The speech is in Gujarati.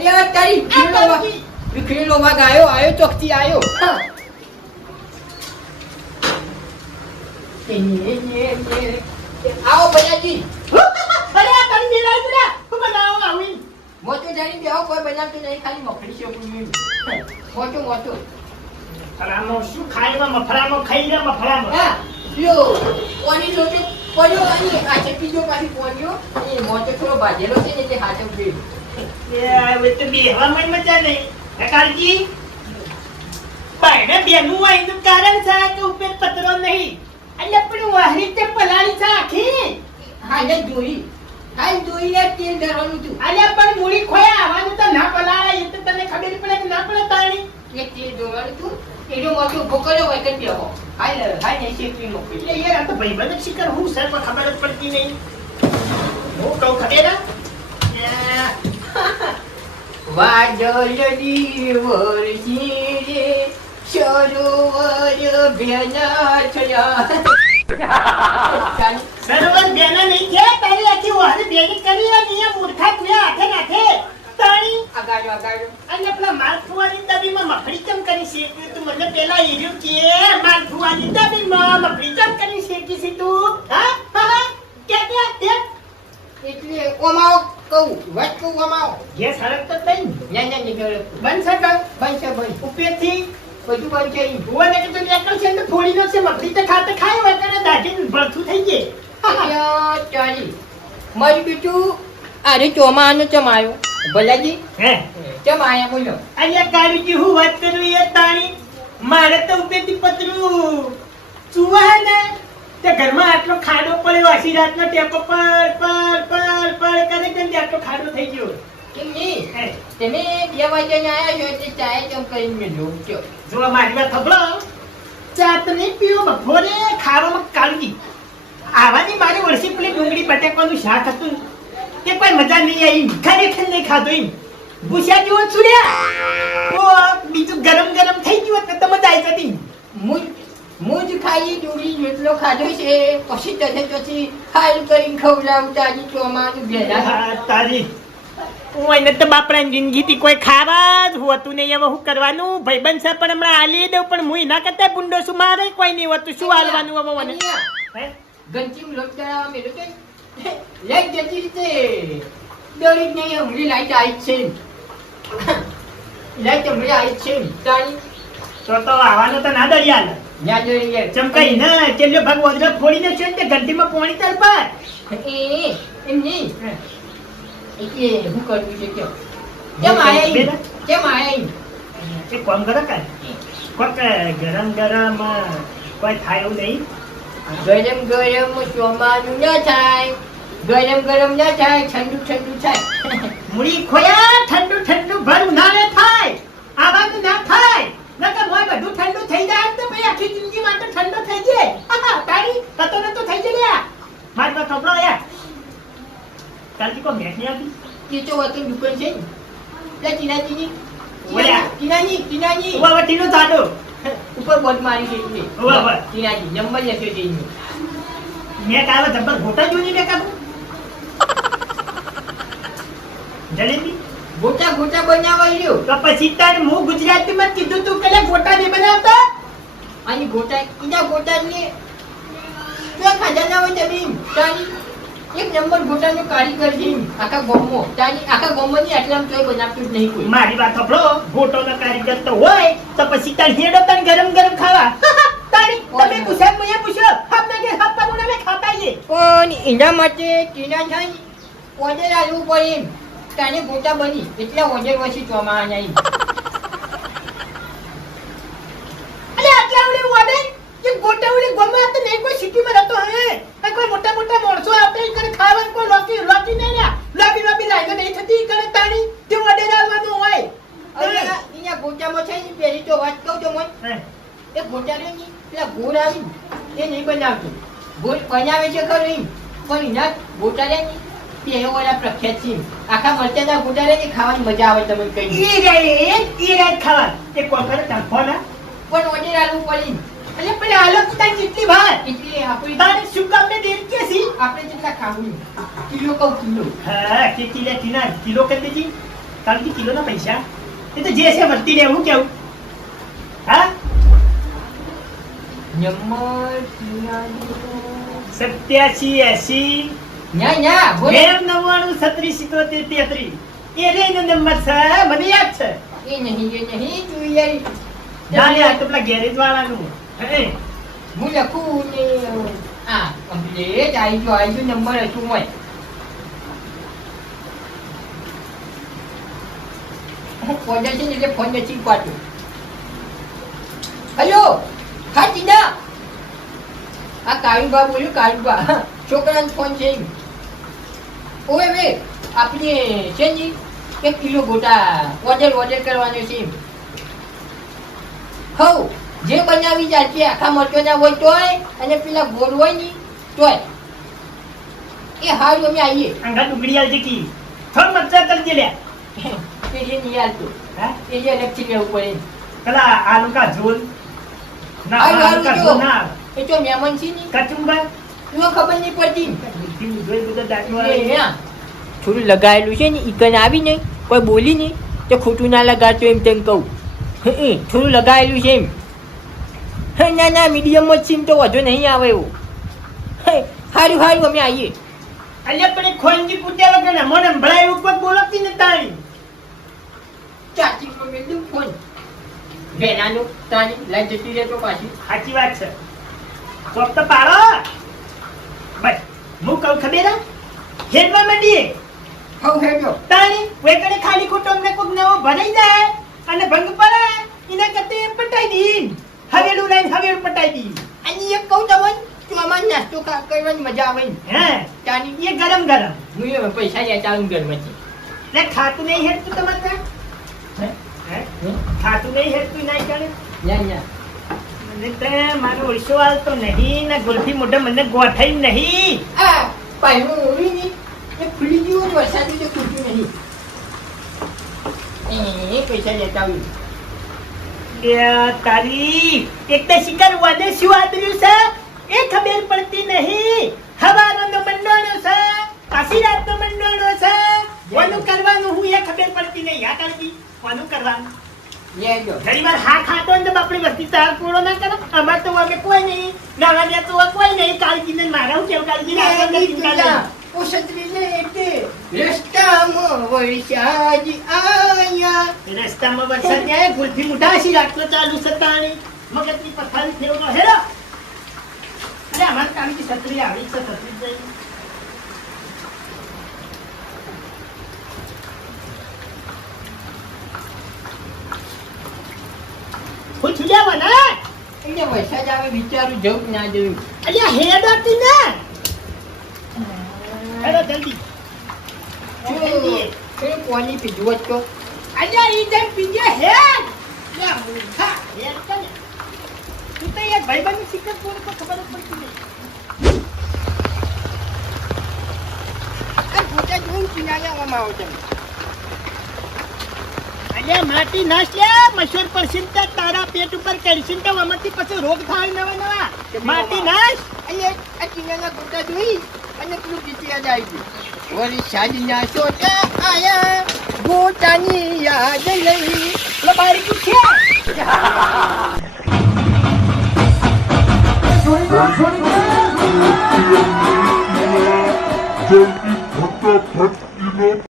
અલ્યા તારી વિખરેલો વાઘ આયો ચોકથી આયો. આવો બજાજી. અરે આ તારી મેળા છે હું બનાવો આવી મોટો જાણી બેહો કોઈ બનાવતું નહીં ખાલી મફળી છે મોટો. ફરામાં શું ખાઈમાં મફરામાં ખાઈ રહ્યા મફરામાં હા લ્યો કોની લોટો પડ્યો અને આ ચપીજો પાછી પડ્યો અને મોટો થોડો ભાજેલો છે ને એટલે હાથે ઉભે. એ હવે તો બેહવામાં મજા નહીં કાળજી બાયને બેનું આઈનું કારણ છે કે ઉપર પતરો નહીં એટલે પણ વાહરી તે પલાળી છે આખી હાલે જોઈને તેલ ધરવાનું હતું. અલ્યા પણ મૂડી ખોયા આવવાનું તો ના પલાળે એ તો તને ખબર પડે કે ના પડે તાણી એ તેલ ધરવાનું હતું એનો મોટો ભોકળ્યો હોય કે બેહો હાય ને શેકવી મોકલી. એટલે યાર આ તો ભાઈબંધ શિકાર હું સર પણ ખબર જ પડતી નહીં હું કહું ખબર વાદળની વરસી રે સરોવર ભેના થયા. સરોવર બેના નહીં છે તારી આખી વાહરી બેની કરી અહીંયા મૂર્ખા તું હાથે નાખે તાણી આગાડો અને પેલા માલફુવાની ડબ્બીમાં મફળી ચમ કરી શેકી તું મને પેલા એર્યું કે માલફુવાની ડબ્બીમાં મફળી ચમ કરી શેકી છે તું હા કે એટલે ઓમાઓ કહું વાત કહું ઓમાઓ ગેસ હરકત નહીં ના બનશે કર બનશે ઉપેથી બધું બંધ થઈ ભુવાને કે તું એકલ છે ને ફોડી નો છે મફળી તો ખાતે ખાય હોય તને દાઢી ભળથું થઈ જાય ચાલી મારું બીજું અરે ચોમાનો ચમાયો ભલાજી હે ચમાયા બોલો અલ્યા કાળુજી હું વાત કરું એ તાણી મારે તો ઉપેથી પતરું ચુવા ને તે ઘરમાં આટલો ખાડો પડ્યો આશી રાતનો ટેપો પર કરે કે આટલો ખાડો થઈ ગયો કેમ નહીં તમે 2 વાગ્યાને આયા છો એટલે ચાય ચમ કરીને મેલો કયો જો મારી વાત સાંભળો ચા તો નહીં પીવો બપોરે ખાવામાં કાળજી આવાની મારી વર્ષી પેલી ડુંગળી બટાકાનું શાક હતું તે કોઈ મજા નહીં આવી ખરેખર નહીં ખાધો એમ ભૂસ્યા જેવો છુડ્યા બીજું ગરમ થઈ ગયું તો મજા આવી જતી મુજ ખાઈ ડુંગળી જેટલો ખાધો છે પછી પછી ખાઈ કરીને ખવડાવતા આજે ચોમાનું ભેડા તારી હું એને તો બાપરાની જિંદગીથી કોઈ ખાવા જ હોતું નહીં હવે શું કરવાનું ભાઈબંધ છે પણ હમણાં આલી દઉં પણ હું એના કરતા બુંડો છું મારે કોઈ નહીં હોતું શું હાલવાનું હવે મને ગંજીમ લોટ કરાવવા મેળો કે લાઈટ જતી રીતે દોડી જ નહીં હમણાં લાઈટ આવી જ છે લાઈટ હમણાં આવી જ છે તાણી તો આવવાનું તો ના દરિયા ના જોઈએ ચમકાઈ ના ચેલ્યો ભાગ વધરો ફોડીને છે ને ઘંટીમાં પોણી તર પર એમ નહીં એટલે શું કરવું છે કેમ આયા એ કોમ કરો કે કોક ગરમ કોઈ થાય એવું નહીં ગરમ ચોમાનું ન થાય ગરમ ન થાય ઠંડુ થાય મુડી ખોયા ઠંડુ ભર ઉનાળે થાય આવાનું ના થાય નકર મોય બધું ઠંડુ થઈ જાય તો ભાઈ આખી જિંદગી માટે ઠંડુ થઈ જાય તારી તતો થઈ જાય માર માં કપડો યાર કાલથી કો મેઠ નહીં આપી કે તો વતન દુકાન છે લે ટીનાજી ઉવા ટીનો જાડો ઉપર બોટ મારી છે એટલે ઉવા ટીનાજી નંબર લખ્યો છે એનો મેં કાલે જબ્બર ગોટા જોઈ લે કાબુ જલેબી ગોટા બનાવવા રહ્યો તો પછી તાર હું ગુજરાતીમાં કીધું તું કે ગોટા નહીં બનાવતા અને ઈના ગોટાને તો ખાજાના હોય તમે તારી એક નંબર ગોટાનો કારીગર છે આખા ગામમાં આટલામાં તોય બનાવતું જ નહીં કોઈ મારી વાત સાંભળો ગોટોનો કારીગર તો હોય તો પછી તાર હેડો તને ગરમ ખાવા તારી તમે પૂછ્યા મને પૂછો આપના કે હાપા બોલાવે ખાતા છે પણ એના માટે ટીના છે ઓર્ડર આવવું પડે એમ તાને ગોટા બની એટલે ઓર્ડર પછી ચોમા નહીં અરે આટલા આવડે ઓર્ડર કે ગોટા ઉડી ગમે તો નહીં કોઈ સિટીમાં રહેતો હે કોઈ મોટા માણસો આવતા કરે ખાવાનું કોઈ લોકી નહીં લ્યા લોબી લાગે નહીં થતી કરે તાણી તે ઓર્ડર આવવાનું હોય અહીંયા ગોટામાં છે ને પહેલી તો વાત કહું તો મને એ ગોટા રે ની પેલા ગોળ આવી એ નહીં બનાવતું ગોળ બનાવે છે ખરું પણ એના ગોટા રે ની પેલો વાળા પ્રખ્યાત છે આખા મરચાના ગોટા રે ની ખાવાની મજા આવે તમને કઈ એ રે ખાવા તે કોકર તાફોના પણ ઓર્ડર આવવું પડે અલે પણ આલો તારી જેટલી ભાત એટલે આપણે તારે શું કામ ને દેર કે સી આપણે જેટલા ખાવું કિલો કહું કિલો હા કે કિલો કરી દેજી કાલજી કિલોના પૈસા એ તો જે છે વધતી રહે હું કેવું હા નંબર 87 ન્યા ન્યા બોલ 99 36 77 33 એ રેનો નંબર છે મને યાદ છે એ નહીં તું યાર ના લે આ તો પેલા ગેરેજ વાળાનું હે હું લખું ને આ કમ્પ્લીટ આવી ગયો નંબર હતું મોય હું ફોન છે ને એટલે ફોન નથી પાડતો હેલો હા ટીના આ કાળુબા બોલ્યું કાળુબા છોકરાનો ફોન છે ઓવે વે આપણે છે ને 1 કિલો ગોટા ઓર્ડર કરવાનો છે હઉ જે બનાવી જાય છે આખા મરચોના હોય તોય અને પેલા ગોળ હોય ને તોય એ હારું અમે આવીએ અંગા ડુંગળી આલજે કી થોડ મરચા કરજે લે એ જે નહીં હાલતું હા એ જે અલગથી લેવું પડે પેલા આલુ કા ઝોલ ના હારું, આલુ કા હારું, ઝોલ જો. ના એ તો મહેમાન છે ને કચુંબર તું ખબર નહીં પડતી બુદ્ધિ જોઈ બધા એ દાંતવાળા યા. થોડું લગાયેલું છે ને ઈકન આવી ને કોઈ બોલી ને તો ખોટું ના લગાડતો એમ તેમ કહું થોડું લગાયેલું છે એમ ના ના મીડિયમમાં જ છે તો વધુ નહીં આવે એવું સારું સારું અમે આવીએ અલ્યા પણ એ ખોંજી કૂટ્યા વગર મને સંભળાય ઉપર બોલતી ને તાણી ચાચી પર મેં ફોન બેનાનું તાણી લઈ જતી રહેતો પાછી સાચી વાત છે ચોપ તો પાડો બસ હું કહું ખબર હે? હેડવા માંડીએ હવ હેડો તાણી વેકડે ખાલી ખોટો અમને કોક નવો ભરાઈ જાય અને ભંગ પડે એના કરતા એ પટાઈ દી હવેડું લઈને હવેડું પટાઈ દી અને એક કહું તમને તું અમારે નાસ્તો કરવાની મજા આવે ને હે તાણી એ ગરમ ગરમ હું એ પૈસા લેતા આવું ઘરમાંથી ને ખાતું નહીં હેડતું તમારે ત્યાં? હે ખાતું નહીં હેડતું નહીં કરે ના ના મને તે મારો ઓળશો હાલતો નહીં ને ગુલ્ફી મોઢે મને ગોઠાઈ નહીં આ પહેલું ઓળી ની એ ખુલી ગયું ને વરસાદ તો ખૂટ્યું નહીં એ પૈસા લેતા આવું તારી એક તો શિકાર વાદે શું આદર્યું છે એ ખબર પડતી નહીં હવાનો નો મંડોળો છે આસી રાત નો મંડોળો છે કોનું કરવાનું હું એ ખબર પડતી નહીં યા કાળજી કોનું કરવાનું લેજો ઘણી વાર હા ખાતો ને તો બાપડી વસ્તી તાર પૂરો ના કરે અમાર તો અમે કોઈ નહીં નાવા દે તો કોઈ નહીં કાળજી ને મારા હું કેવું કાળજી ને આપણે ચિંતા નહીં રસ્તામાં વરસાદ આયા રસ્તામાં વરસાદ જાય ગુલ્ફી મુઠા હસી આટલો ચાલુ છે તાણી મગજની પથારી ફેરવો હેરો અરે અમારે કાળજી છત્રી આવી છે છત્રી જઈ હું છુલ્યા ને એટલે વરસાદ આવે વિચારું જવું કે ના જવું અલ્યા હેડ હતી ને હેડો જલ્દી શું પાણી પીધું હોત તો અલ્યા ઈ જેમ પીજે હેડ યા મૂર્ખા હેડ કને તું તો યાર ભાઈબંધ શિકર પૂરું તો ખબર જ પડતી નહીં આ ગોટા જોઈને કિનારે આવવામાં આવો તમે અલ્યા માટી નાશ લે મશોર પરસીન તો તારા પેટ ઉપર કડસીન તો આમાંથી પછી રોગ થાય નવા નવા માટી નાશ અને આ કિનારા ગોટા જોઈ અને પેલું ગીત યાદ આવી ગયું વરસાદના સોટા આયા ગોટાની યાદ લઈ લબારી પૂછ્યા जल्दी फटाफट